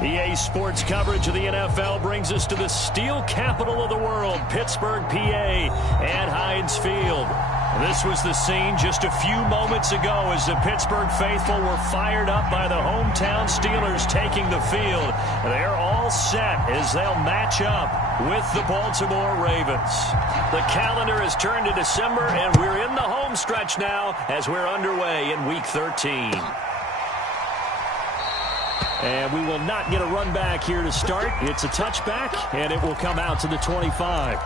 EA Sports coverage of the NFL brings us to the steel capital of the world, Pittsburgh, PA, and Heinz Field. This was the scene just a few moments ago as the Pittsburgh faithful were fired up by the hometown Steelers taking the field. They're all set as they'll match up with the Baltimore Ravens. The calendar has turned to December, and we're in the home stretch now as we're underway in Week 13. And we will not get a run back here to start. It's a touchback, and it will come out to the 25.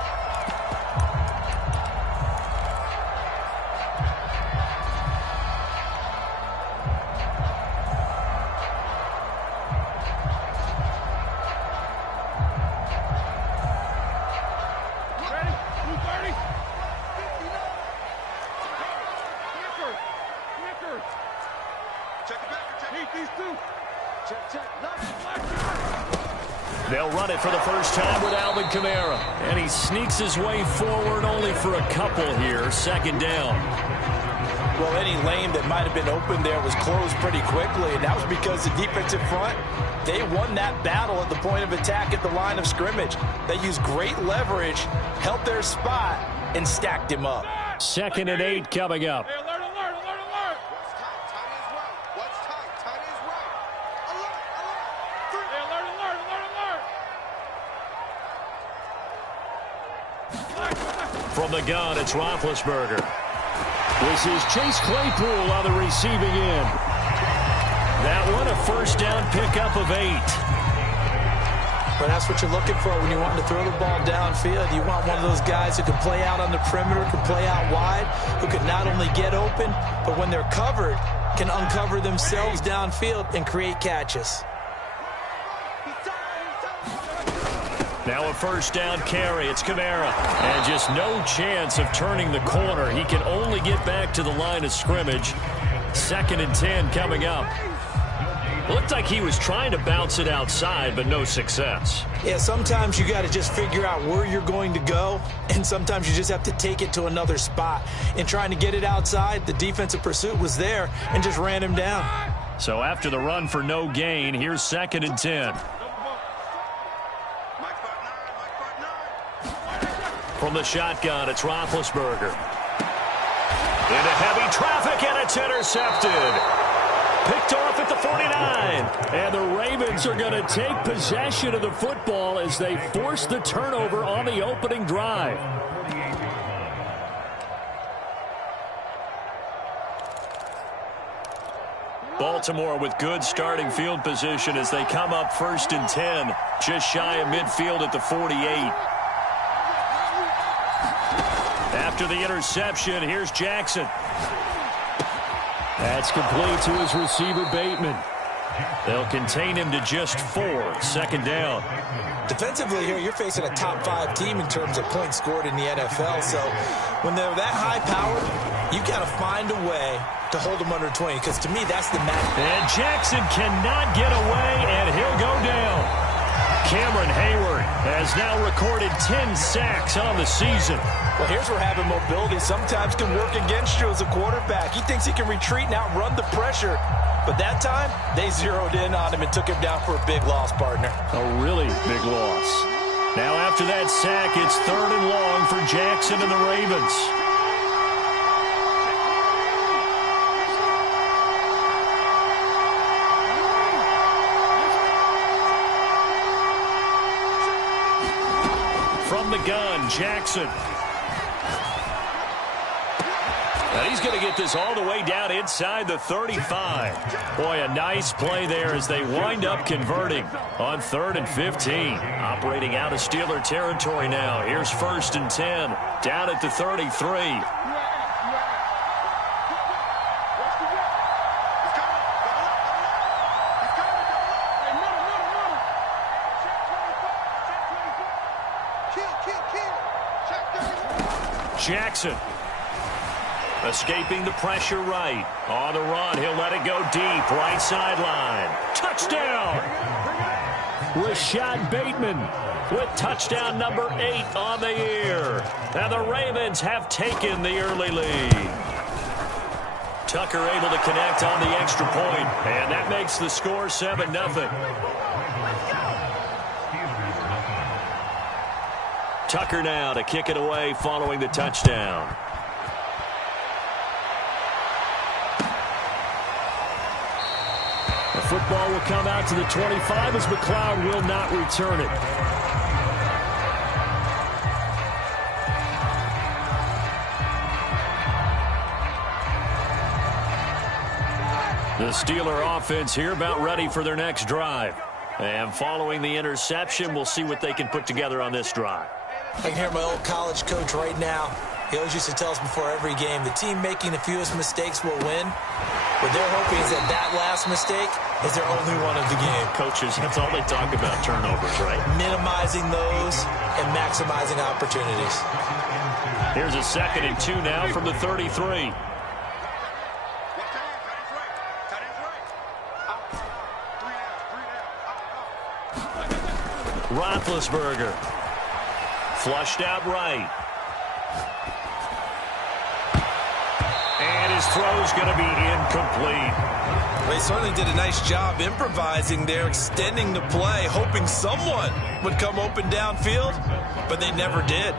They'll run it for the first time with Alvin Kamara. And he sneaks his way forward only for a couple here. Second down. Well, any lane that might have been open there was closed pretty quickly, and that was because the defensive front, they won that battle at the point of attack at the line of scrimmage. They used great leverage, held their spot, and stacked him up. 2nd and 8 coming up. From the gun, it's Roethlisberger. This is Chase Claypool on the receiving end. That one, a first down pickup of 8. But that's what you're looking for when you want to throw the ball downfield. You want one of those guys who can play out on the perimeter, can play out wide, who can not only get open, but when they're covered, can uncover themselves downfield and create catches. Now a first down carry. It's Kamara. And just no chance of turning the corner. He can only get back to the line of scrimmage. 2nd and 10 coming up. Looked like he was trying to bounce it outside, but no success. Yeah, sometimes you got to just figure out where you're going to go, and sometimes you just have to take it to another spot. In trying to get it outside, the defensive pursuit was there and just ran him down. So after the run for no gain, here's 2nd and 10. From the shotgun, it's Roethlisberger. Into heavy traffic, and it's intercepted. Picked off at the 49. And the Ravens are going to take possession of the football as they force the turnover on the opening drive. Baltimore with good starting field position as they come up 1st and 10. Just shy of midfield at the 48. After the interception, here's Jackson. That's complete to his receiver, Bateman. They'll contain him to just 4. 2nd down. Defensively here, you're facing a top 5 team in terms of points scored in the NFL. So when they're that high-powered, you've got to find a way to hold them under 20, because to me, that's the match. And Jackson cannot get away, and he'll go down. Cameron Hayward has now recorded 10 sacks on the season. Well, here's where having mobility sometimes can work against you as a quarterback. He thinks he can retreat and outrun the pressure. But that time, they zeroed in on him and took him down for a big loss, partner. A really big loss. Now after that sack, it's 3rd and long for Jackson and the Ravens. From the gun, Jackson. And he's going to get this all the way down inside the 35. Boy, a nice play there as they wind up converting on 3rd and 15. Operating out of Steeler territory now. Here's 1st and 10. Down at the 33. Jackson escaping the pressure right. On the run, he'll let it go deep. Right sideline. Touchdown! Rashad Bateman with touchdown number 8 on the year. And the Ravens have taken the early lead. Tucker able to connect on the extra point, and that makes the score 7-0. Tucker now to kick it away following the touchdown. The football will come out to the 25 as McLeod will not return it. The Steeler offense here about ready for their next drive. And following the interception, we'll see what they can put together on this drive. I can hear my old college coach right now. He always used to tell us before every game, the team making the fewest mistakes will win. What they're hoping is that last mistake is their only one of the game. Coaches, that's all they talk about, turnovers, right? Minimizing those and maximizing opportunities. Here's a 2nd and 2 now from the 33. Roethlisberger. Flushed out right. And his throw's going to be incomplete. They certainly did a nice job improvising there, extending the play, hoping someone would come open downfield, but they never did.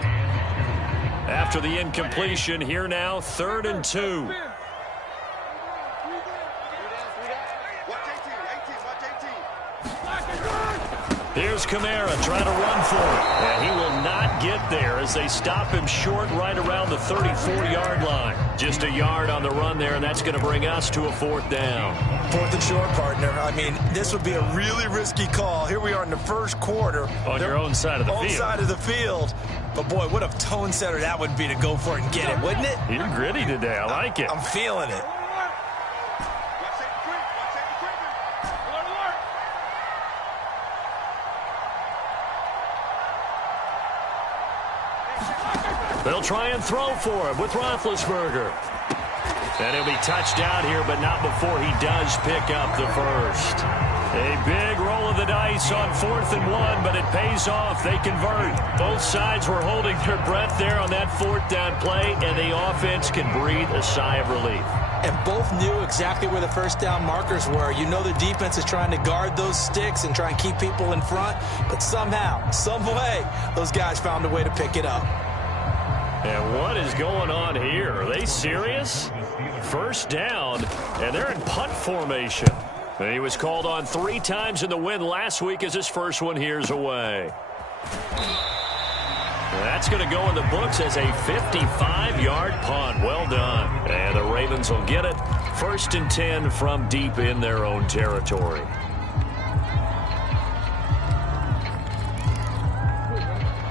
After the incompletion, here now, 3rd and 2. Here's Kamara trying to run for it. And he will not get there as they stop him short right around the 34-yard line. Just a yard on the run there, and that's going to bring us to a 4th down. 4th and short, partner. I mean, this would be a really risky call. Here we are in the first quarter. On your own side of the field. Own side of the field. But, boy, what a tone setter that would be to go for it and get it, wouldn't it? You're gritty today. I like it. I'm feeling it. They'll try and throw for him with Roethlisberger. And he'll be touched out here, but not before he does pick up the first. A big roll of the dice on 4th and 1, but it pays off. They convert. Both sides were holding their breath there on that 4th down play, and the offense can breathe a sigh of relief. And both knew exactly where the first down markers were. You know the defense is trying to guard those sticks and try and keep people in front, but somehow, some way, those guys found a way to pick it up. And what is going on here? Are they serious? First down, and they're in punt formation. And he was called on 3 times in the win last week as his first one here's away. That's going to go in the books as a 55-yard punt. Well done. And the Ravens will get it. 1st and 10 from deep in their own territory.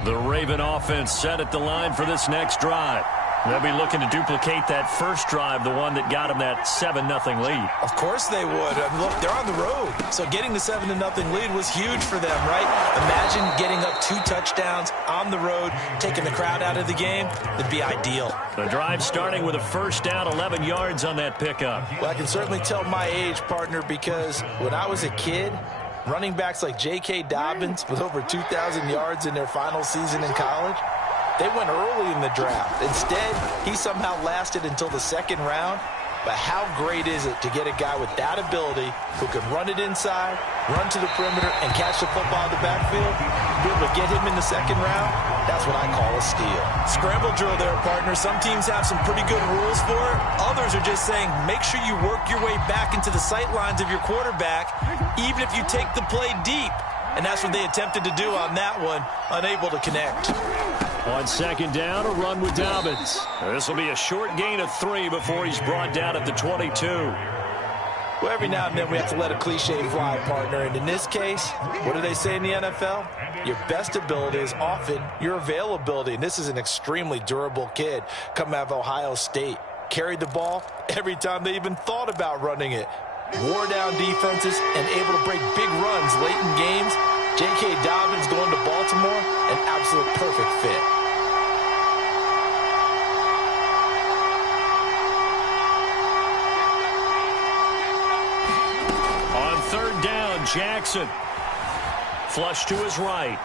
The Raven offense set at the line for this next drive. They'll be looking to duplicate that first drive, the one that got them that 7-0 lead. Of course they would. Look, they're on the road. So getting the 7-0 lead was huge for them, right? Imagine getting up 2 touchdowns on the road, taking the crowd out of the game. It'd be ideal. The drive starting with a first down, 11 yards on that pickup. Well, I can certainly tell my age, partner, because when I was a kid, running backs like J.K. Dobbins with over 2,000 yards in their final season in college, they went early in the draft. Instead, he somehow lasted until the 2nd round. But how great is it to get a guy with that ability who can run it inside, run to the perimeter, and catch the football in the backfield? Be able to get him in the 2nd round, that's what I call a steal. Scramble drill there, partner. Some teams have some pretty good rules for it. Others are just saying, make sure you work your way back into the sight lines of your quarterback, even if you take the play deep. And that's what they attempted to do on that one, unable to connect. On 2nd down, a run with Dobbins. This will be a short gain of 3 before he's brought down at the 22. Well, every now and then we have to let a cliche fly, partner. And in this case, what do they say in the NFL? Your best ability is often your availability. And this is an extremely durable kid coming out of Ohio State. Carried the ball every time they even thought about running it. Wore down defenses and able to break big runs late in games. J.K. Dobbins going to Baltimore, an absolute perfect fit. On 3rd down, Jackson. Flush to his right.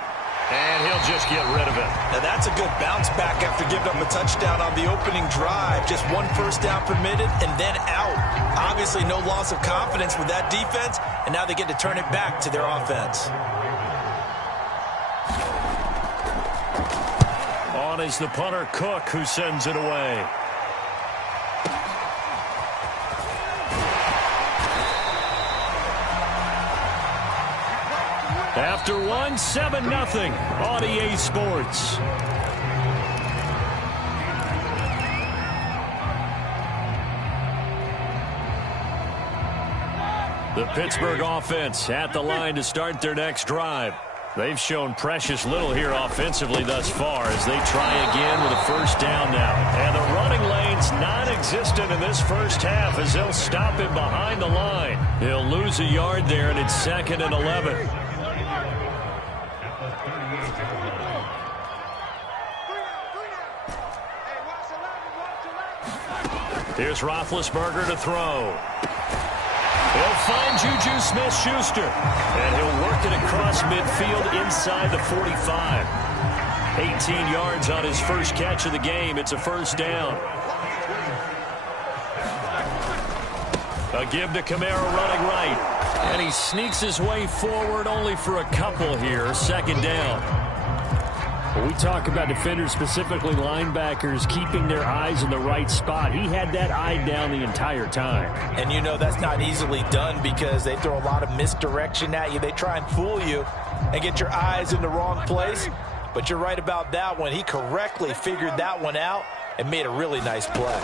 And he'll just get rid of it. Now that's a good bounce back after giving up a touchdown on the opening drive. Just 1 first down permitted and then out. Obviously no loss of confidence with that defense, and now they get to turn it back to their offense. down is the punter Cook, who sends it away. After one, 7-0 on EA Sports. The Pittsburgh offense at the line to start their next drive. They've shown precious little here offensively thus far as they try again with a first down now. And the running lane's non-existent in this first half as they'll stop him behind the line. He'll lose a yard there, and it's 2nd and 11. Here's Roethlisberger to throw. He'll find Juju Smith-Schuster, and he'll work it across midfield inside the 45. 18 yards on his first catch of the game. It's a first down. A give to Kamara running right, and he sneaks his way forward only for a couple here. 2nd down. When we talk about defenders, specifically linebackers, keeping their eyes in the right spot, he had that eye down the entire time. And you know that's not easily done because they throw a lot of misdirection at you. They try and fool you and get your eyes in the wrong place. But you're right about that one. He correctly figured that one out and made a really nice play.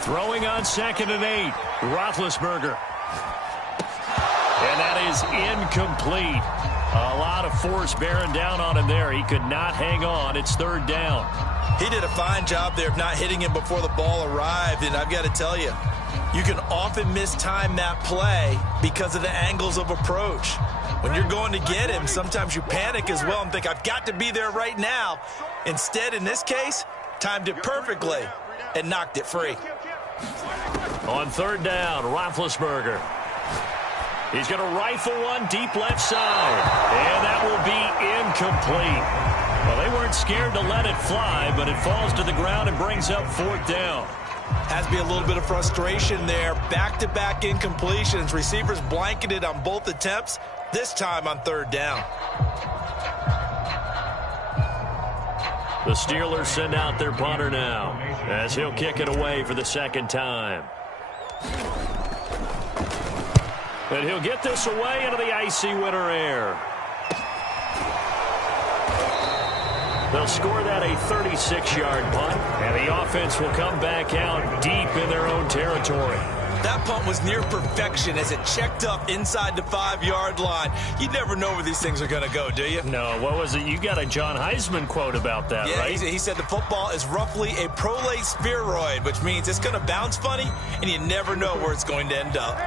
Throwing on 2nd and 8, Roethlisberger. And that is incomplete. A lot of force bearing down on him there. He could not hang on. It's 3rd down. He did a fine job there of not hitting him before the ball arrived. And I've got to tell you, you can often mistime that play because of the angles of approach. When you're going to get him, sometimes you panic as well and think, I've got to be there right now. Instead, in this case, timed it perfectly and knocked it free. On 3rd down, Roethlisberger. He's going to rifle one deep left side, and that will be incomplete. Well, they weren't scared to let it fly, but it falls to the ground and brings up 4th down. Has to be a little bit of frustration there. Back-to-back incompletions. Receivers blanketed on both attempts, this time on 3rd down. The Steelers send out their punter now as he'll kick it away for the 2nd time. And he'll get this away into the icy winter air. They'll score that a 36-yard punt, and the offense will come back out deep in their own territory. That punt was near perfection as it checked up inside the 5-yard line. You never know where these things are going to go, do you? No, what was it? You got a John Heisman quote about that, yeah, right? He said the football is roughly a prolate spheroid, which means it's going to bounce funny, and you never know where it's going to end up.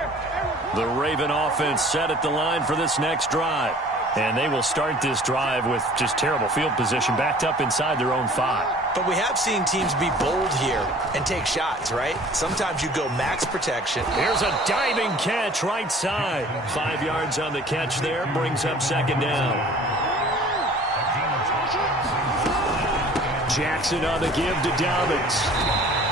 The Raven offense set at the line for this next drive. And they will start this drive with just terrible field position, backed up inside their own 5. But we have seen teams be bold here and take shots, right? Sometimes you go max protection. Here's a diving catch right side. 5 yards on the catch there, brings up 2nd down. Jackson on the give to Dobbins.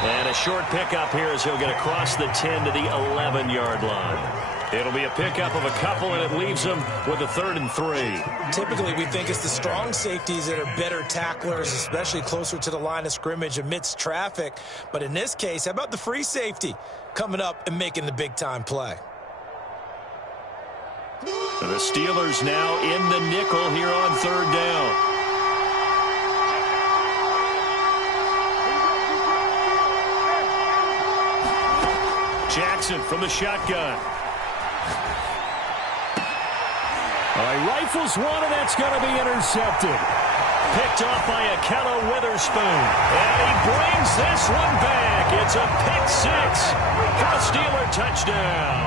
And a short pickup here as he'll get across the 10 to the 11-yard line. It'll be a pickup of a couple, and it leaves them with a 3rd and 3. Typically, we think it's the strong safeties that are better tacklers, especially closer to the line of scrimmage amidst traffic. But in this case, how about the free safety coming up and making the big-time play? The Steelers now in the nickel here on 3rd down. Jackson from the shotgun. He rifles one, and that's going to be intercepted. Picked off by Akello Witherspoon. And he brings this one back. It's a pick 6 for a Steeler touchdown.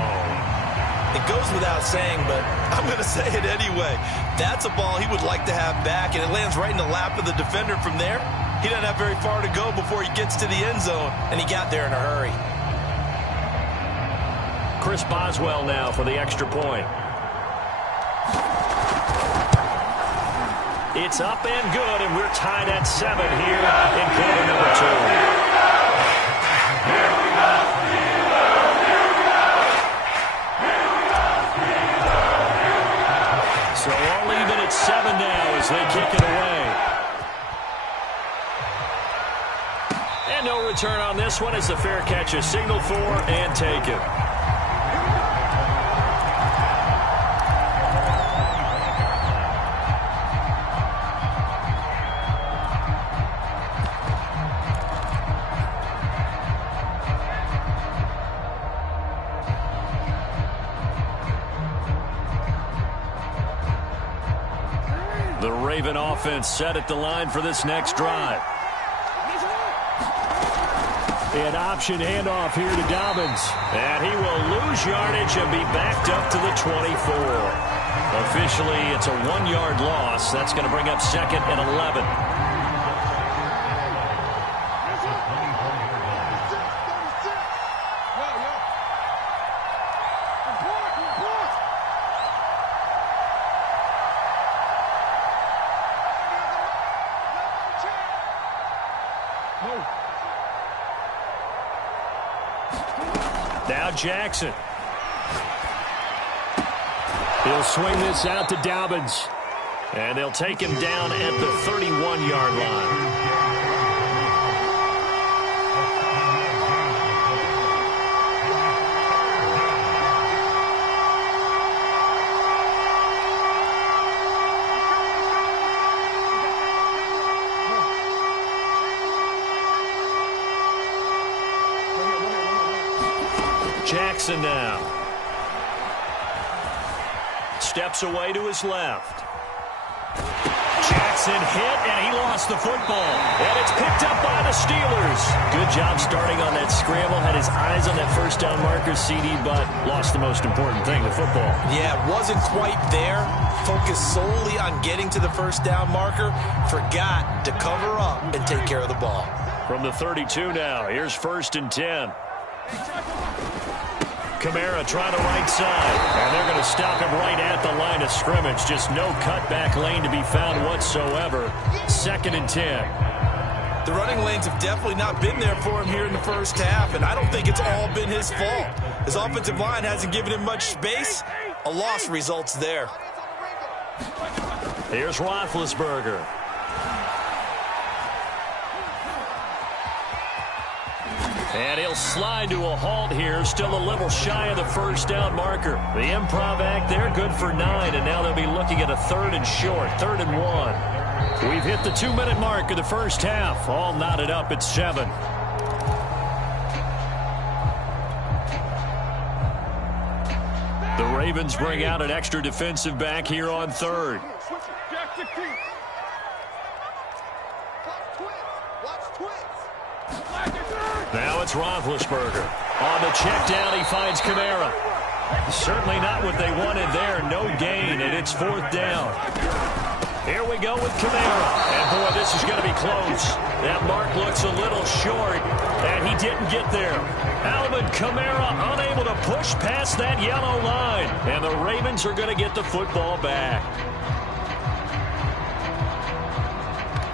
It goes without saying, but I'm going to say it anyway. That's a ball he would like to have back, and it lands right in the lap of the defender from there. He doesn't have very far to go before he gets to the end zone, and he got there in a hurry. Chris Boswell now for the extra point. It's up and good, and we're tied at 7 here in quarter number 2. So all even at 7 now as they kick it away. return on this one as the fair catch is signaled for and taken. The Raven offense set at the line for this next drive. An option handoff here to Dobbins. And he will lose yardage and be backed up to the 24. Officially, it's a 1-yard loss. That's going to bring up 2nd and 11. Now Jackson. He'll swing this out to Dobbins. And they'll take him down at the 31-yard line. Jackson now. Steps away to his left. Jackson hit, and he lost the football. And it's picked up by the Steelers. Good job starting on that scramble. Had his eyes on that first down marker, CD, but lost the most important thing, the football. Yeah, wasn't quite there. Focused solely on getting to the first down marker. Forgot to cover up and take care of the ball. From the 32 now, here's 1st and 10. Kamara trying the right side, and they're going to stop him right at the line of scrimmage. Just no cutback lane to be found whatsoever. 2nd and 10. The running lanes have definitely not been there for him here in the first half, and I don't think it's all been his fault. His offensive line hasn't given him much space. A loss results there. Here's Roethlisberger. And he'll slide to a halt here, still a little shy of the first down marker. The improv act there, good for 9, and now they'll be looking at a 3rd and short, 3rd and 1. We've hit the 2-minute mark of the first half, all knotted up at 7. The Ravens bring out an extra defensive back here on 3rd. Now it's Roethlisberger. On the check down, he finds Kamara. Certainly not what they wanted there. No gain, and it's 4th down. Here we go with Kamara. And, boy, this is going to be close. That mark looks a little short, and he didn't get there. Alvin Kamara unable to push past that yellow line. And the Ravens are going to get the football back.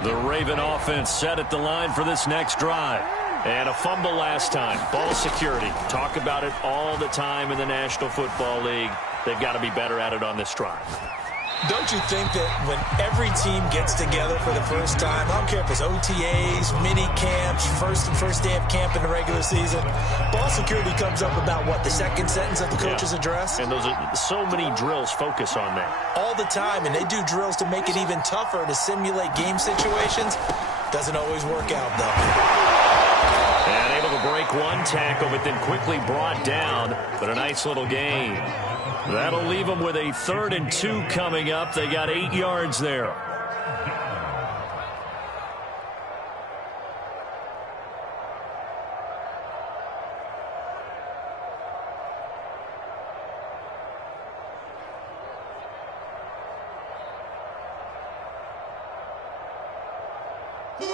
The Raven offense set at the line for this next drive. And a fumble last time. Ball security. Talk about it all the time in the National Football League. They've got to be better at it on this drive. Don't you think that when every team gets together for the first time, I don't care if it's OTAs, mini camps, first day of camp in the regular season, ball security comes up about, what, the second sentence of the coach's address? And those are so many drills focus on that. All the time, and they do drills to make it even tougher to simulate game situations. Doesn't always work out, though. And able to break one tackle, but then quickly brought down. But a nice little gain. That'll leave them with a 3rd and 2 coming up. They got 8 yards there.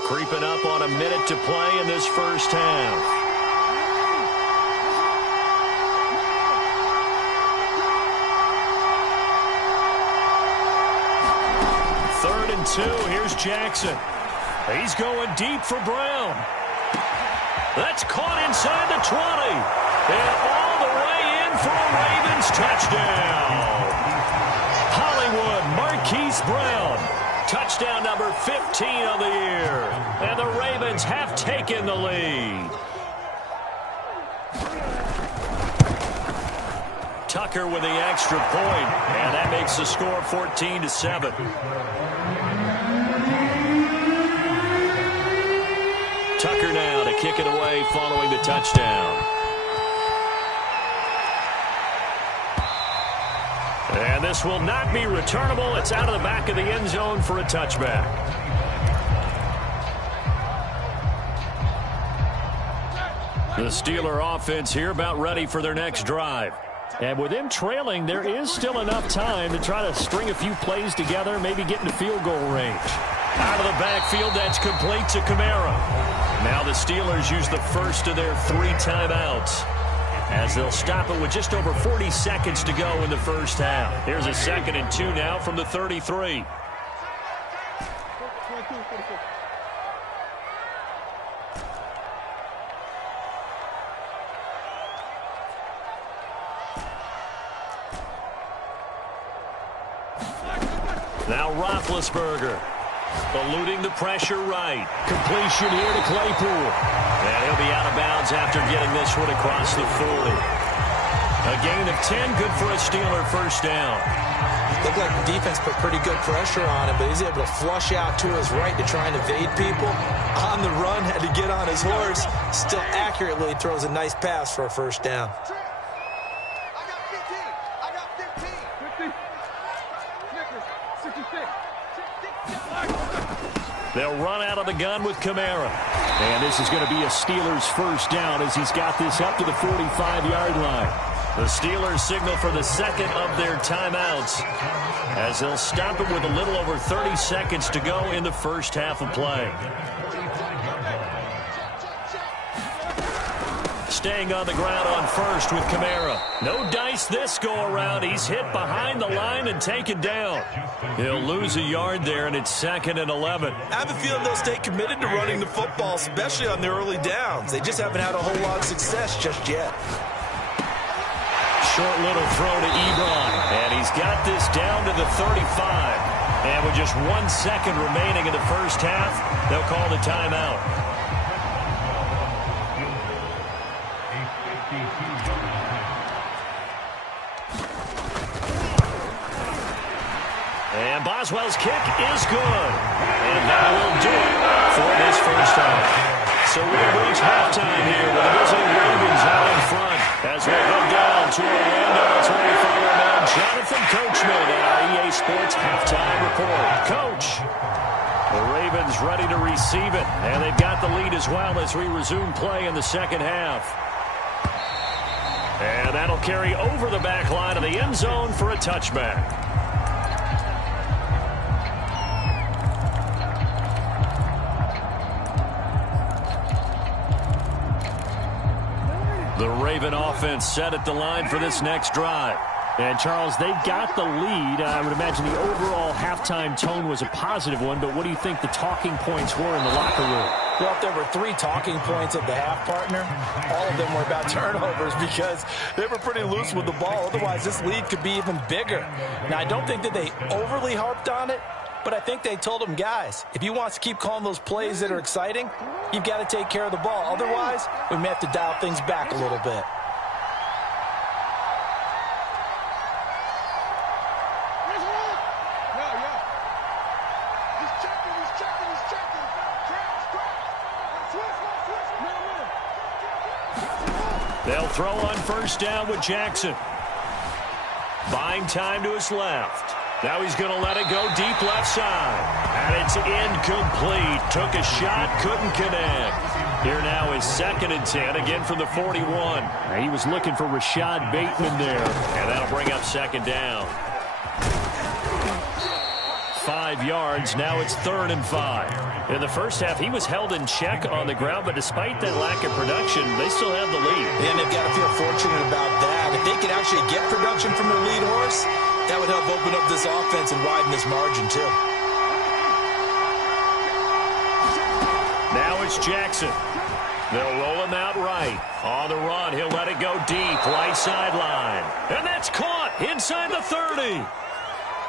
Creeping up on a minute to play in this first half. 3rd and 2. Here's Jackson. He's going deep for Brown. That's caught inside the 20. And all the way in for a Ravens touchdown. Hollywood Marquise Brown. Touchdown number 15 of the year. And the Ravens Ravens have taken the lead. Tucker with the extra point, and that makes the score 14-7. Tucker now to kick it away following the touchdown. And this will not be returnable. It's out of the back of the end zone for a touchback. The Steeler offense here about ready for their next drive. And with them trailing, there is still enough time to try to string a few plays together, maybe get into field goal range. Out of the backfield, that's complete to Kamara. Now the Steelers use the first of their 3 timeouts, as they'll stop it with just over 40 seconds to go in the first half. Here's a 2nd and 2 now from the 33. Now Roethlisberger, eluding the pressure right. Completion here to Claypool. And he'll be out of bounds after getting this one across the 40. A gain of 10, good for a Steeler first down. Looked like the defense put pretty good pressure on him, but he's able to flush out to his right to try and evade people. On the run, had to get on his horse. Still accurately throws a nice pass for a first down. They'll run out of the gun with Kamara. And this is going to be a Steelers first down as he's got this up to the 45-yard line. The Steelers signal for the 2nd of their timeouts as they'll stop it with a little over 30 seconds to go in the first half of play. Staying on the ground on first with Kamara. No dice this go-around. He's hit behind the line and taken down. He'll lose a yard there, and it's 2nd and 11. I have a feeling they'll stay committed to running the football, especially on their early downs. They just haven't had a whole lot of success just yet. Short little throw to Ebron, and he's got this down to the 35. And with just 1 second remaining in the first half, they'll call the timeout. And Boswell's kick is good. And that will do it for this first half. So we'll reach halftime here with the visiting Ravens out in front. As we head down to Orlando, it's where we follow now Jonathan Coachman at our EA Sports Halftime Report. Coach, the Ravens ready to receive it. And they've got the lead as well as we resume play in the second half. And that'll carry over the back line of the end zone for a touchback. The Raven offense set at the line for this next drive. And, Charles, they've got the lead. I would imagine the overall halftime tone was a positive one, but what do you think the talking points were in the locker room? Well, if there were 3 talking points at the half, partner, all of them were about turnovers because they were pretty loose with the ball. Otherwise, this lead could be even bigger. Now, I don't think that they overly harped on it, but I think they told them, guys, if you want to keep calling those plays that are exciting, you've got to take care of the ball. Otherwise, we may have to dial things back a little bit. They'll throw on first down with Jackson. Buying time to his left. Now he's going to let it go deep left side. And it's incomplete. Took a shot, couldn't connect. Here now is 2nd and 10, again from the 41. He was looking for Rashad Bateman there. And that'll bring up 2nd down. 5 yards, now it's 3rd and 5. In the first half, he was held in check on the ground, but despite that lack of production, they still have the lead. And they've got to feel fortunate about that. If they could actually get production from their lead horse, that would help open up this offense and widen this margin, too. Now it's Jackson. They'll roll him out right. On the run, he'll let it go deep, right sideline. And that's caught inside the 30.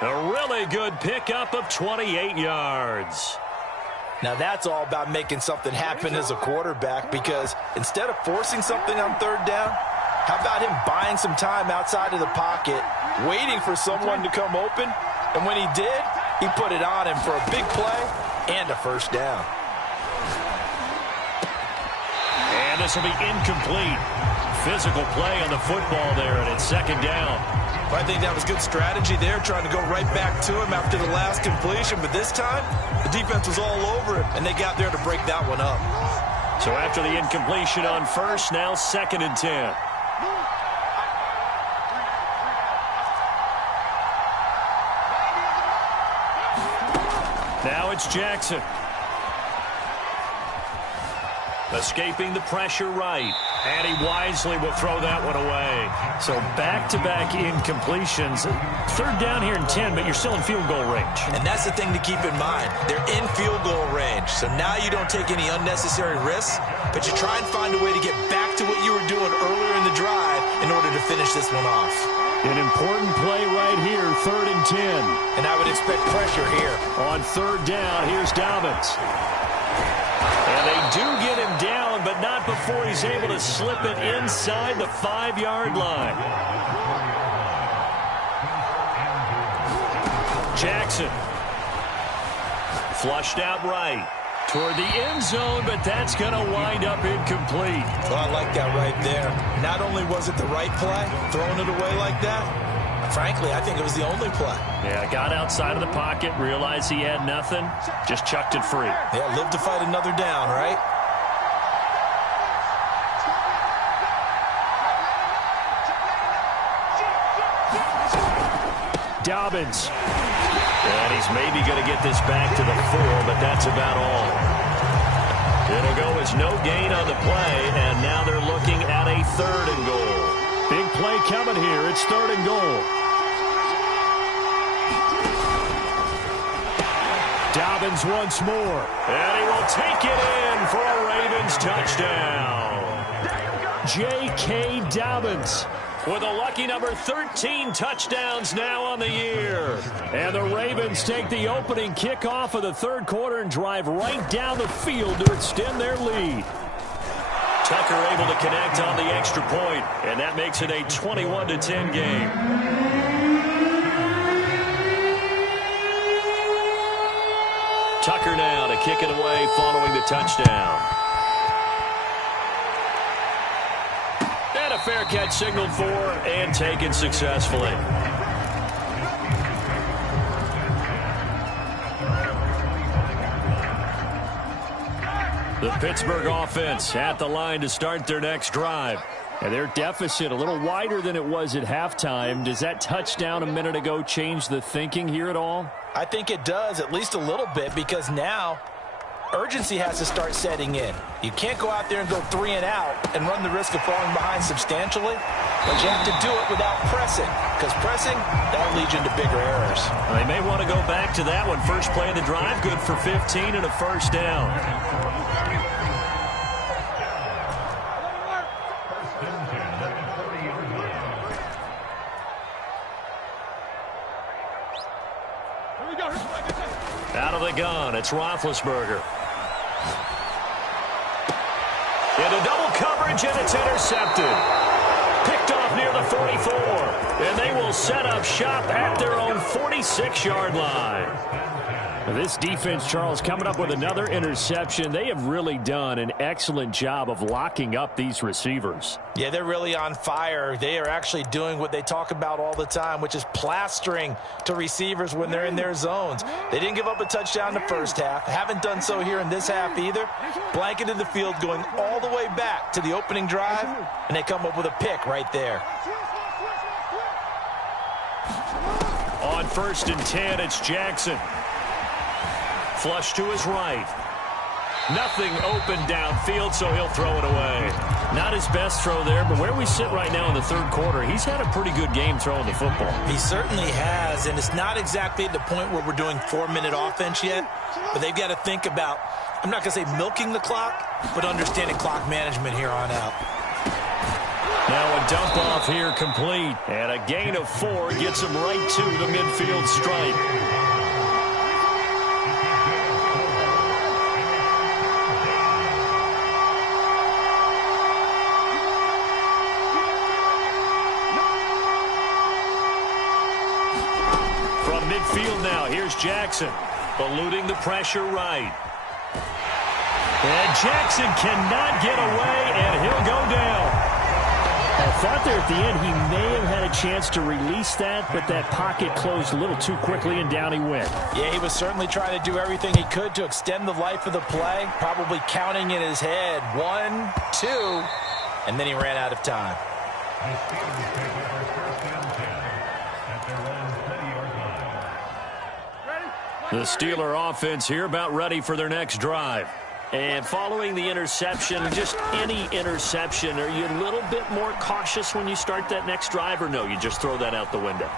A really good pickup of 28 yards. Now that's all about making something happen as a quarterback, because instead of forcing something on third down, how about him buying some time outside of the pocket, waiting for someone to come open, and when he did, he put it on him for a big play and a first down. And this will be incomplete. Physical play on the football there, and it's second down. I think that was good strategy there, trying to go right back to him after the last completion. But this time, the defense was all over him, and they got there to break that one up. So after the incompletion on first, now 2nd and 10. Now it's Jackson. Escaping the pressure right. And he wisely will throw that one away. So back-to-back incompletions. Third down here in 10, but you're still in field goal range. And that's the thing to keep in mind. They're in field goal range. So now you don't take any unnecessary risks, but you try and find a way to get back to what you were doing earlier in the drive in order to finish this one off. An important play right here, 3rd and 10. And I would expect pressure here. On third down, here's Dobbins. And they do get him down, but not before he's able to slip it inside the 5-yard line. Jackson. Flushed out right. Toward the end zone, but that's going to wind up incomplete. Well, I like that right there. Not only was it the right play, throwing it away like that, frankly, I think it was the only play. Yeah, got outside of the pocket, realized he had nothing, just chucked it free. Yeah, live to fight another down, right? Dobbins. And he's maybe going to get this back to the 4, but that's about all. It'll go as no gain on the play, and now they're looking at a 3rd and goal. Big play coming here. It's 3rd and goal. Dobbins once more. And he will take it in for a Ravens touchdown. J.K. Dobbins with a lucky number 13 touchdowns now on the year. And the Ravens take the opening kickoff of the third quarter and drive right down the field to extend their lead. Tucker able to connect on the extra point, and that makes it a 21-10 game. Tucker now to kick it away following the touchdown. And a fair catch signaled for and taken successfully. The Pittsburgh offense at the line to start their next drive. And their deficit a little wider than it was at halftime. Does that touchdown a minute ago change the thinking here at all? I think it does, at least a little bit, because now urgency has to start setting in. You can't go out there and go 3 and out and run the risk of falling behind substantially, but you have to do it without pressing, because pressing, that'll lead you into bigger errors. They may want to go back to that one. First play of the drive, good for 15 and a first down. Out of the gun, it's Roethlisberger. Into double coverage, and it's intercepted. Picked off near the 44. And they will set up shop at their own 46-yard line. This defense, Charles, coming up with another interception. They have really done an excellent job of locking up these receivers. Yeah, they're really on fire. They are actually doing what they talk about all the time, which is plastering to receivers when they're in their zones. They didn't give up a touchdown in the first half. Haven't done so here in this half either. Blanketed the field going all the way back to the opening drive, and they come up with a pick right there. On 1st and 10, it's Jackson. Flush to his right. Nothing open downfield, so he'll throw it away. Not his best throw there, but where we sit right now in the third quarter, he's had a pretty good game throwing the football. He certainly has, and it's not exactly at the point where we're doing 4-minute offense yet, but they've got to think about, I'm not going to say milking the clock, but understanding clock management here on out. Now a dump off here complete, and a gain of 4 gets him right to the midfield stripe. field now. Here's Jackson, eluding the pressure right. And Jackson cannot get away, and he'll go down. I thought there at the end he may have had a chance to release that, but that pocket closed a little too quickly, and down he went. Yeah, he was certainly trying to do everything he could to extend the life of the play, probably counting in his head 1, 2, and then he ran out of time. The Steeler offense here about ready for their next drive. And following the interception, just any interception, are you a little bit more cautious when you start that next drive, or no, you just throw that out the window?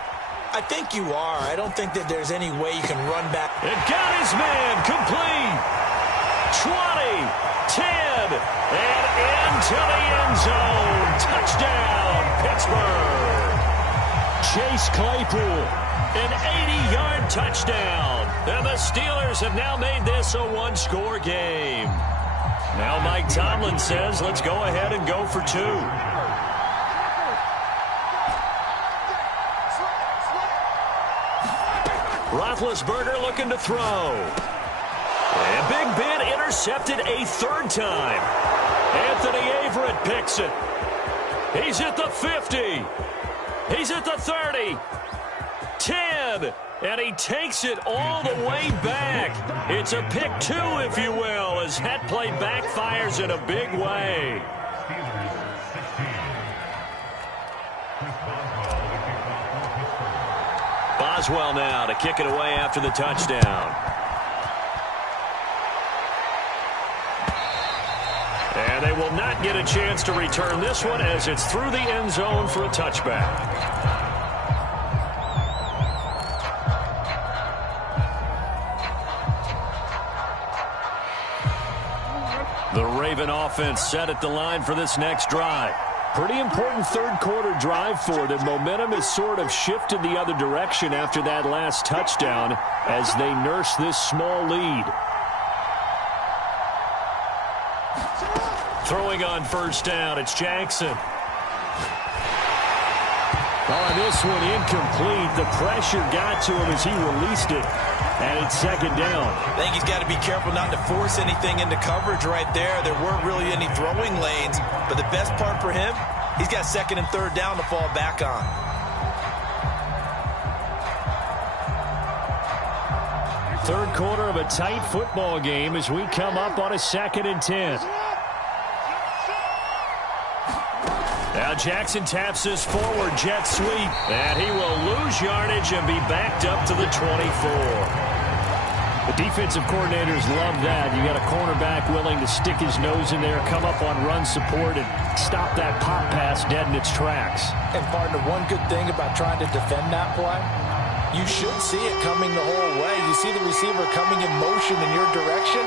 I think you are. I don't think that there's any way you can run back. It got his man complete. 20, 10, and into the end zone. Touchdown, Pittsburgh. Chase Claypool, an 80-yard touchdown. And the Steelers have now made this a one-score game. Now Mike Tomlin says, let's go ahead and go for 2. Roethlisberger looking to throw. And Big Ben intercepted a third time. Anthony Averett picks it. He's at the 50. He's at the 30. 10. And he takes it all the way back. It's a pick 2, if you will, as that play backfires in a big way. Boswell now to kick it away after the touchdown. And they will not get a chance to return this one as it's through the end zone for a touchback. The Raven offense set at the line for this next drive. Pretty important third-quarter drive for them. Momentum has sort of shifted the other direction after that last touchdown as they nurse this small lead. Throwing on first down, it's Jackson. On this one, incomplete. The pressure got to him as he released it. And it's second down. I think he's got to be careful not to force anything into coverage right there. There weren't really any throwing lanes. But the best part for him, he's got second and third down to fall back on. Third quarter of a tight football game as we come up on a 2nd and 10. Now Jackson taps this forward jet sweep. And he will lose yardage and be backed up to the 24. The defensive coordinators love that. You got a cornerback willing to stick his nose in there, come up on run support, and stop that pop pass dead in its tracks. And partner, one good thing about trying to defend that play, you should see it coming the whole way. You see the receiver coming in motion in your direction.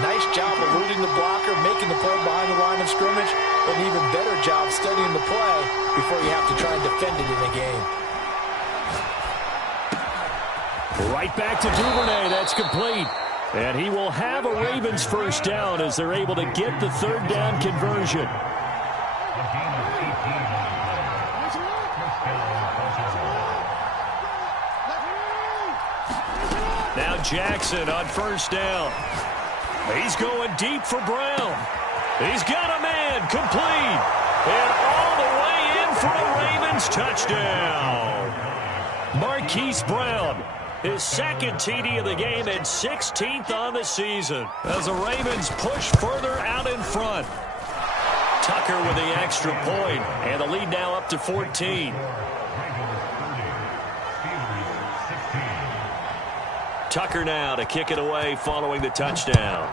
Nice job eluding the blocker, making the play behind the line of scrimmage. An even better job studying the play before you have to try and defend it in a game. Right back to Duvernay. That's complete. And he will have a Ravens first down as they're able to get the third down conversion. Now Jackson on first down. He's going deep for Brown. He's got a man complete. And all the way in for a Ravens touchdown. Marquise Brown, his second TD of the game and 16th on the season as the Ravens push further out in front. Tucker with the extra point, and the lead now up to 14. Tucker now to kick it away following the touchdown.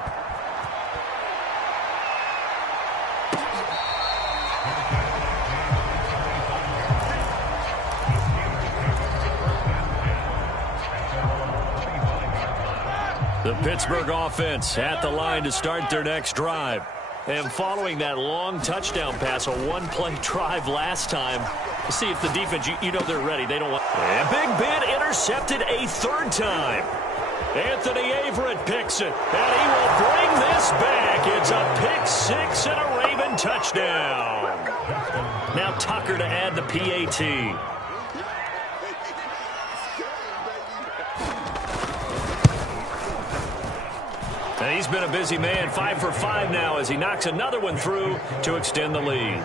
The Pittsburgh offense at the line to start their next drive. And following that long touchdown pass, a one-play drive last time, see if the defense, you know they're ready. They don't want. And Big Ben intercepted a third time. Anthony Averett picks it, and he will bring this back. It's a pick six and a Raven touchdown. Now Tucker to add the PAT. And he's been a busy man, 5 for 5 now as he knocks another one through to extend the lead.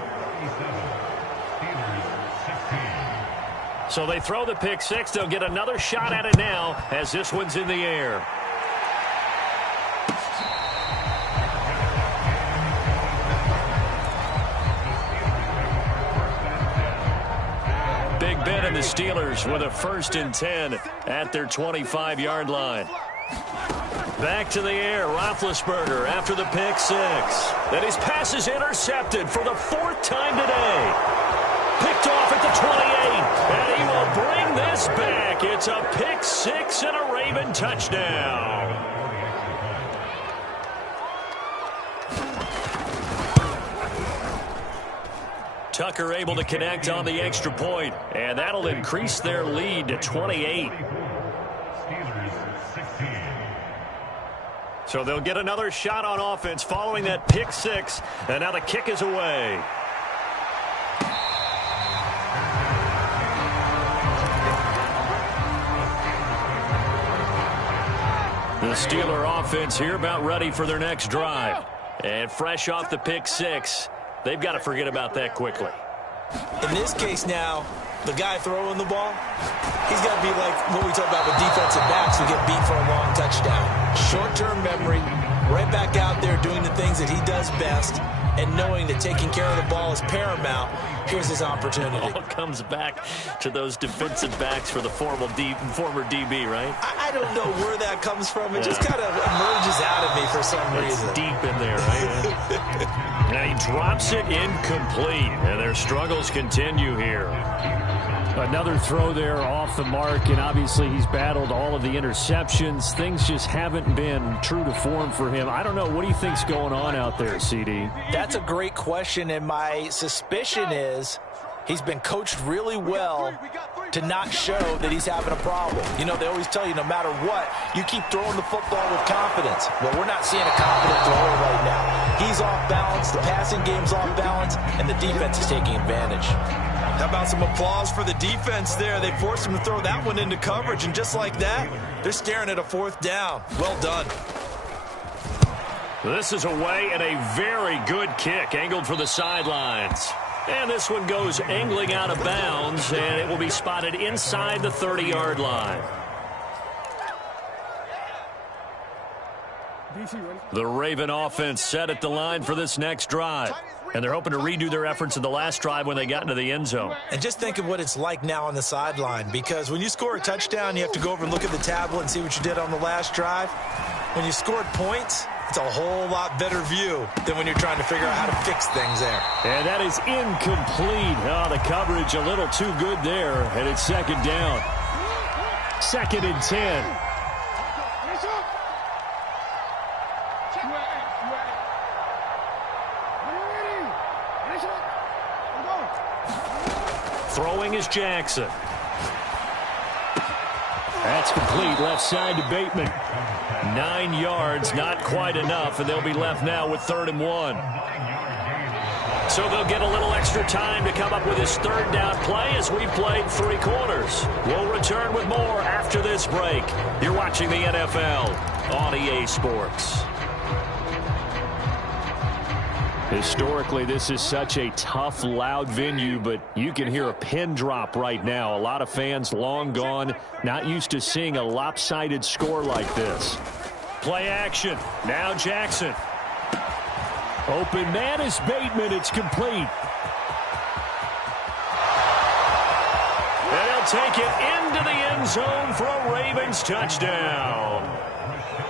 So they throw the pick six. They'll get another shot at it now as this one's in the air. Big Ben and the Steelers with a 1st and 10 at their 25-yard line. Back to the air, Roethlisberger after the pick six. Then his pass is intercepted for the 4th time today. Picked off at the 28, and he will bring this back. It's a pick six and a Raven touchdown. Tucker able to connect on the extra point, and that'll increase their lead to 28. So they'll get another shot on offense following that pick six, and now the kick is away. The Steeler offense here about ready for their next drive. And fresh off the pick six, they've got to forget about that quickly. In this case now, the guy throwing the ball, he's got to be like what we talk about with defensive backs who get beat for a long touchdown. Short-term memory, right back out there doing the things that he does best, and knowing that taking care of the ball is paramount. Here's his opportunity. It all comes back to those defensive backs for the former DB, right? I don't know where that comes from. It just kind of emerges out of me for some reason. It's deep in there, right? Now he drops it incomplete, and their struggles continue here. Another throw there off the mark, and obviously he's battled all of the interceptions. Things just haven't been true to form for him. I don't know. What do you think's going on out there, CD? That's a great question, and my suspicion is he's been coached really well to not show that he's having a problem. You know, they always tell you no matter what, you keep throwing the football with confidence. Well, we're not seeing a confident thrower right now. He's off balance, the passing game's off balance, and the defense is taking advantage. How about some applause for the defense there? They forced him to throw that one into coverage, and just like that, they're staring at a 4th down. Well done. This is away, and a very good kick angled for the sidelines. And this one goes angling out of bounds, and it will be spotted inside the 30-yard line. The Raven offense set at the line for this next drive. And they're hoping to redo their efforts in the last drive when they got into the end zone. And just think of what it's like now on the sideline, because when you score a touchdown, you have to go over and look at the tablet and see what you did on the last drive. When you scored points, it's a whole lot better view than when you're trying to figure out how to fix things there. And that is incomplete. Oh, the coverage a little too good there, and it's 2nd down. 2nd and 10. Throwing is Jackson. That's complete, left side to Bateman. 9 yards, not quite enough, and they'll be left now with 3rd and 1. So they'll get a little extra time to come up with his 3rd down play as we've played 3 quarters. We'll return with more after this break. You're watching the NFL on EA Sports. Historically, this is such a tough, loud venue, but you can hear a pin drop right now. A lot of fans long gone, not used to seeing a lopsided score like this. Play action. Now Jackson. Open man is Bateman. It's complete. And he'll take it into the end zone for a Ravens touchdown.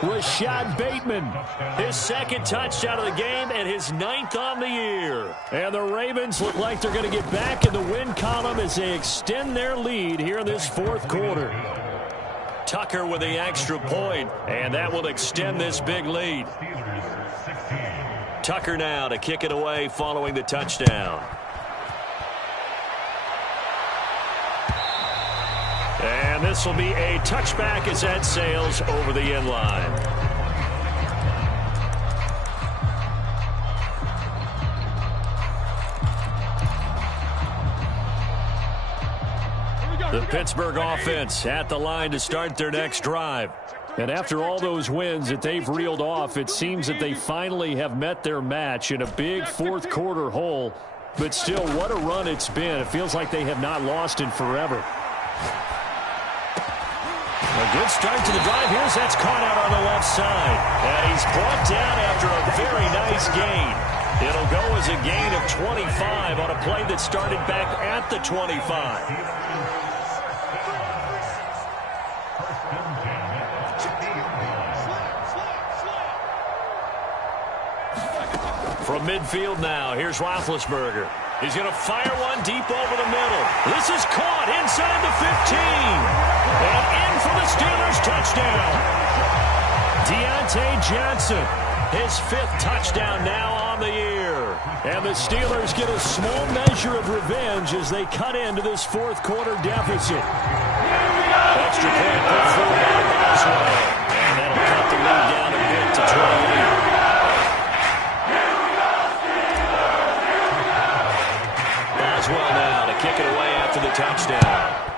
Rashad Bateman, his 2nd touchdown of the game and his 9th on the year. And the Ravens look like they're going to get back in the win column as they extend their lead here in this 4th quarter. Tucker with the extra point, and that will extend this big lead. Tucker now to kick it away following the touchdown. And this will be a touchback as that sails over the end line. The Pittsburgh offense at the line to start their next drive. And after all those wins that they've reeled off, it seems that they finally have met their match in a big fourth quarter hole. But still, what a run it's been. It feels like they have not lost in forever. A good start to the drive. Here's that's caught out on the left side. And he's brought down after a very nice gain. It'll go as a gain of 25 on a play that started back at the 25. From midfield now, here's Roethlisberger. He's going to fire one deep over the middle. This is caught inside the 15. And in for the Steelers touchdown. Deontay Johnson, his 5th touchdown now on the year. And the Steelers get a small measure of revenge as they cut into this fourth quarter deficit. Extra point put forward by Boswell. And that'll cut the lead down a bit to 28. Boswell now to kick it away after the touchdown.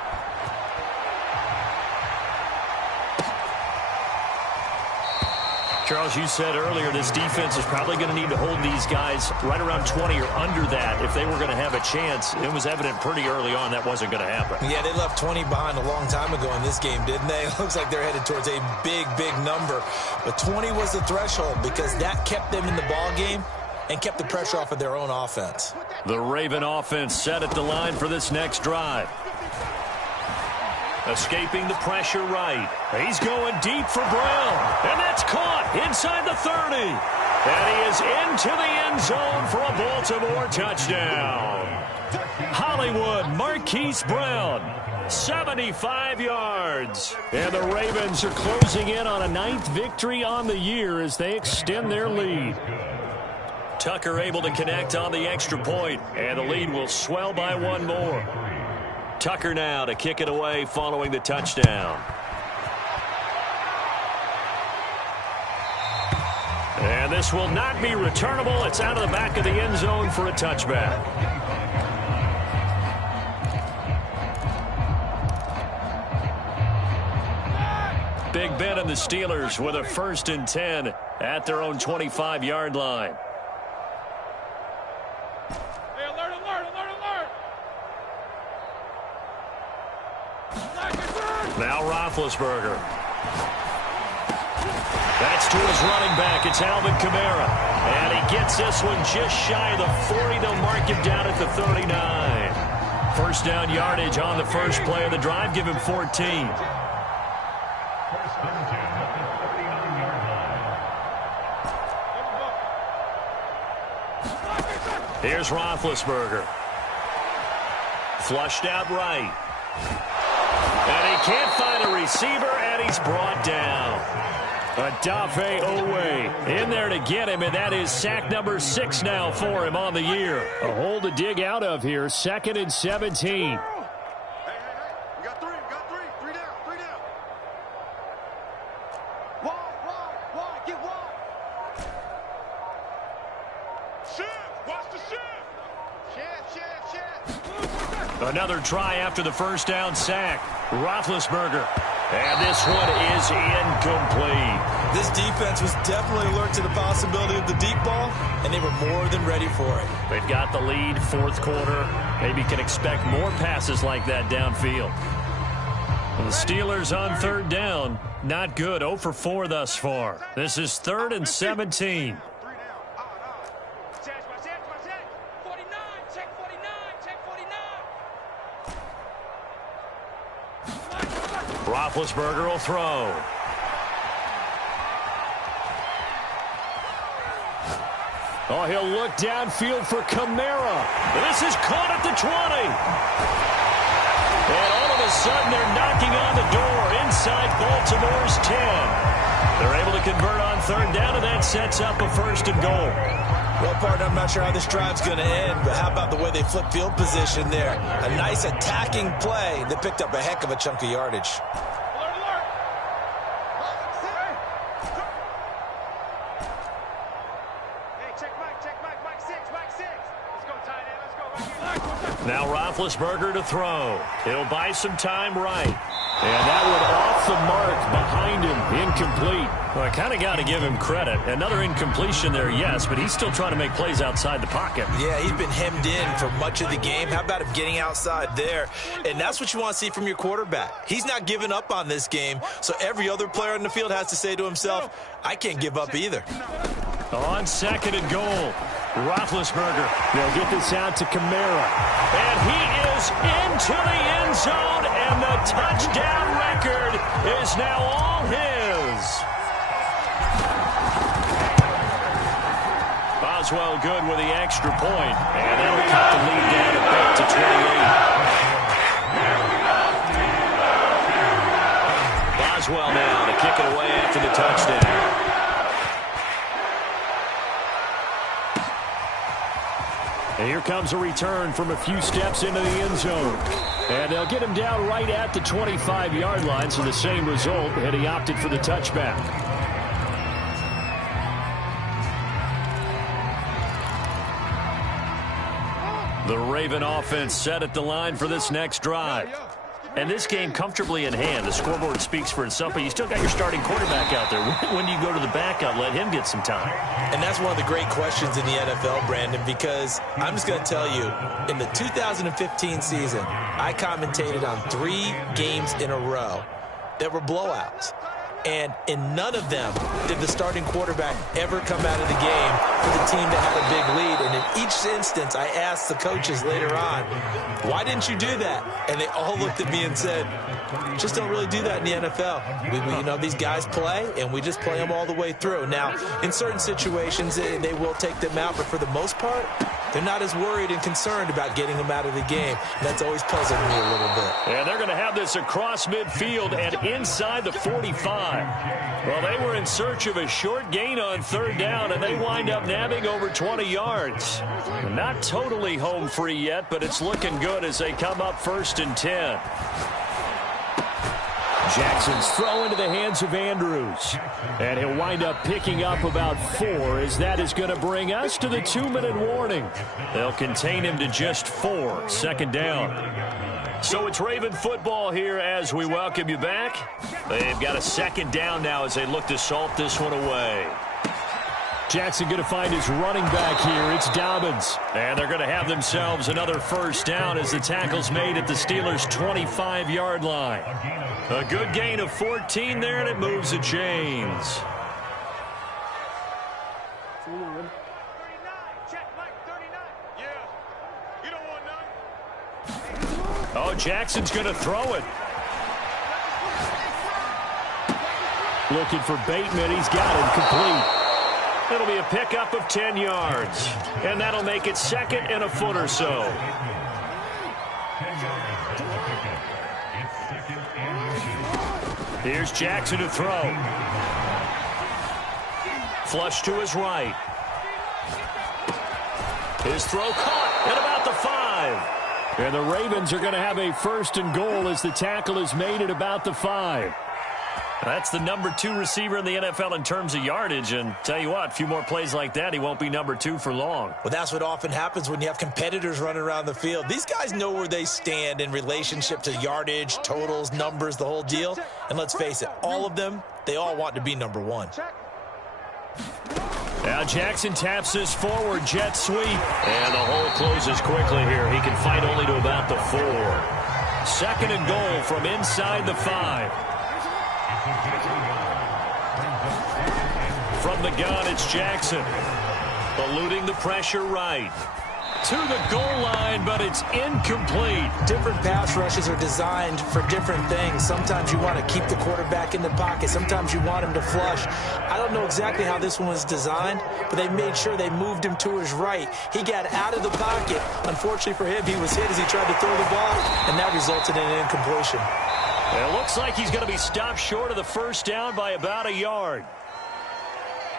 Charles, you said earlier this defense is probably going to need to hold these guys right around 20 or under that if they were going to have a chance. It was evident pretty early on that wasn't going to happen. Yeah, they left 20 behind a long time ago in this game, didn't they? It looks like they're headed towards a big, big number. But 20 was the threshold because that kept them in the ball game and kept the pressure off of their own offense. The Raven offense set at the line for this next drive. Escaping the pressure right. He's going deep for Brown. And that's caught inside the 30. And he is into the end zone for a Baltimore touchdown. Hollywood Marquise Brown, 75 yards. And the Ravens are closing in on a 9th victory on the year as they extend their lead. Tucker able to connect on the extra point, and the lead will swell by one more. Tucker now to kick it away following the touchdown. And this will not be returnable. It's out of the back of the end zone for a touchback. Big Ben and the Steelers with a 1st and 10 at their own 25-yard line. Now Roethlisberger. That's to his running back. It's Alvin Kamara. And he gets this one just shy of the 40. They'll mark him down at the 39. First down yardage on the first play of the drive. Give him 14. Here's Roethlisberger. Flushed out right. And he can't find a receiver, and he's brought down. Odafe Oweh in there to get him, and that is sack number 6 now for him on the year. A hole to dig out of here, 2nd and 17. Another try after the first down sack. Roethlisberger. And this one is incomplete. This defense was definitely alert to the possibility of the deep ball, and they were more than ready for it. They've got the lead, fourth quarter. Maybe can expect more passes like that downfield. The Steelers on 3rd down. Not good. 0 for 4 thus far. This is 3rd and 17. Roethlisberger will throw. Oh, he'll look downfield for Kamara. This is caught at the 20. And all of a sudden, they're knocking on the door inside Baltimore's 10. They're able to convert on 3rd down, and that sets up a 1st and goal. Well, partner, I'm not sure how this drive's going to end, but how about the way they flip field position there? A nice attacking play that picked up a heck of a chunk of yardage. Now Roethlisberger to throw. He'll buy some time right. And that one off the mark behind him, incomplete. Well, I kind of got to give him credit. Another incompletion there, yes, but he's still trying to make plays outside the pocket. Yeah, he's been hemmed in for much of the game. How about him getting outside there? And that's what you want to see from your quarterback. He's not giving up on this game, so every other player on the field has to say to himself, I can't give up either. On 2nd and goal, Roethlisberger. They'll get this out to Kamara. And he is into the end zone, and the touchdown record is now all his. Boswell good with the extra point, and that'll cut the lead down a bit to 28. Boswell now to kick it away after the touchdown. And here comes a return from a few steps into the end zone. And they'll get him down right at the 25-yard line, so the same result, had he opted for the touchback. The Raven offense set at the line for this next drive. And this game comfortably in hand. The scoreboard speaks for itself, but you still got your starting quarterback out there. When do you go to the backup? Let him get some time. And that's one of the great questions in the NFL, Brandon, because I'm just going to tell you, in the 2015 season, I commentated on 3 games in a row that were blowouts. And in none of them did the starting quarterback ever come out of the game for the team that had a big lead. And in each instance, I asked the coaches later on, why didn't you do that? And they all looked at me and said, just don't really do that in the NFL. You know, these guys play, and we just play them all the way through. Now, in certain situations, they will take them out, but for the most part, they're not as worried and concerned about getting them out of the game. And that's always puzzled me a little bit. And they're going to have this across midfield and inside the 45. Well, they were in search of a short gain on 3rd down, and they wind up nabbing over 20 yards. Not totally home free yet, but it's looking good as they come up 1st and 10. Jackson's throw into the hands of Andrews. And he'll wind up picking up about 4 as that is going to bring us to the 2-minute warning. They'll contain him to just 4. 2nd down. So it's Raven football here as we welcome you back. They've got a 2nd down now as they look to salt this one away. Jackson going to find his running back here. It's Dobbins. And they're going to have themselves another 1st down as the tackle's made at the Steelers' 25-yard line. A good gain of 14 there, and it moves the chains. Oh, Jackson's going to throw it. Looking for Bateman. He's got him complete. It'll be a pickup of 10 yards. And that'll make it 2nd and a foot or so. Here's Jackson to throw. Flush to his right. His throw caught at about the 5. And the Ravens are going to have a 1st and goal as the tackle is made at about the 5. That's the number 2 receiver in the NFL in terms of yardage. And tell you what, a few more plays like that, he won't be number 2 for long. Well, that's what often happens when you have competitors running around the field. These guys know where they stand in relationship to yardage, totals, numbers, the whole deal. And let's face it, all of them, they all want to be number 1. Now Jackson taps this forward jet sweep. And the hole closes quickly here. He can fight only to about the 4. 2nd and goal from inside the 5. From the gun, it's Jackson. Eluding the pressure right. To the goal line, but it's incomplete. Different pass rushes are designed for different things. Sometimes you want to keep the quarterback in the pocket. Sometimes you want him to flush. I don't know exactly how this one was designed, but they made sure they moved him to his right. He got out of the pocket. Unfortunately for him, he was hit as he tried to throw the ball, and that resulted in an incompletion. It looks like he's going to be stopped short of the 1st down by about a yard.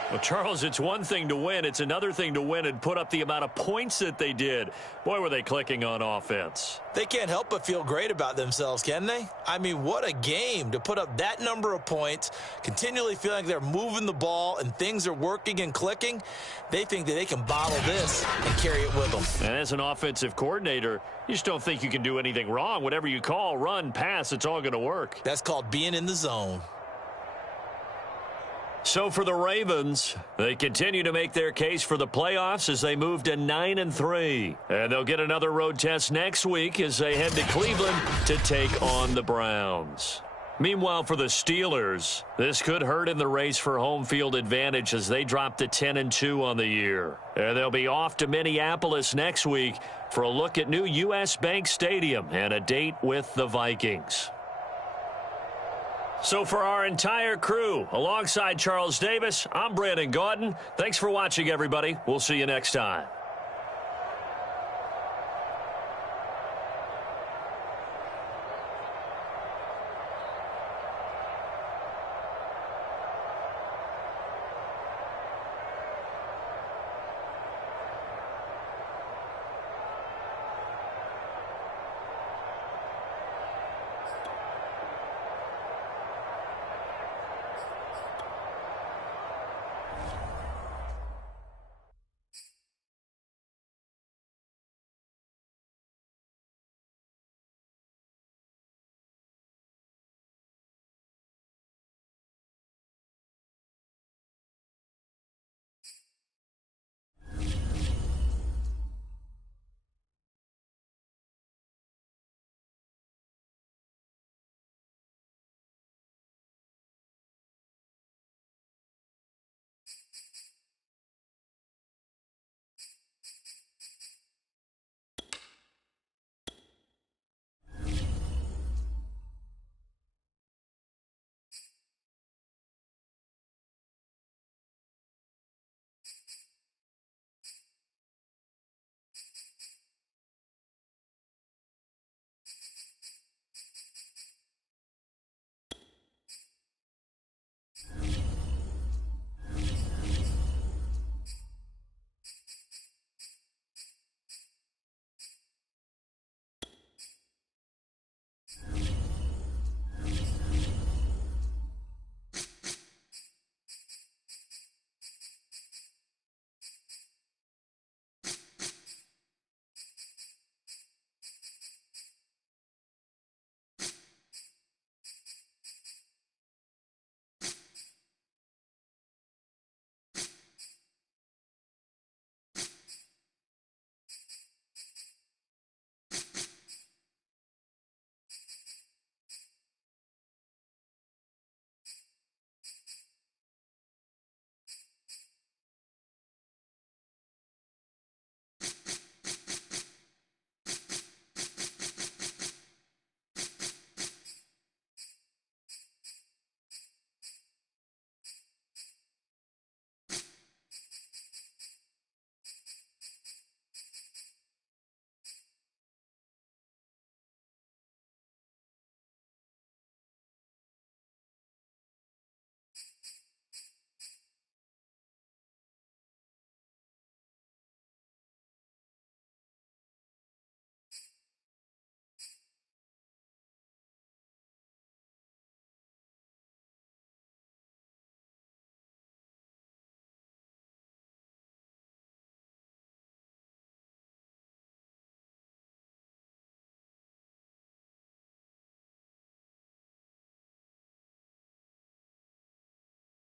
Well, Charles, it's one thing to win. It's another thing to win and put up the amount of points that they did. Boy, were they clicking on offense. They can't help but feel great about themselves, can they? I mean, what a game to put up that number of points, continually feeling like they're moving the ball and things are working and clicking. They think that they can bottle this and carry it with them. And as an offensive coordinator, you just don't think you can do anything wrong. Whatever you call, run, pass, it's all going to work. That's called being in the zone. So for the Ravens, they continue to make their case for the playoffs as they move to 9-3. And they'll get another road test next week as they head to Cleveland to take on the Browns. Meanwhile, for the Steelers, this could hurt in the race for home field advantage as they drop to 10-2 on the year. And they'll be off to Minneapolis next week for a look at new U.S. Bank Stadium and a date with the Vikings. So for our entire crew, alongside Charles Davis, I'm Brandon Gaudin. Thanks for watching, everybody. We'll see you next time.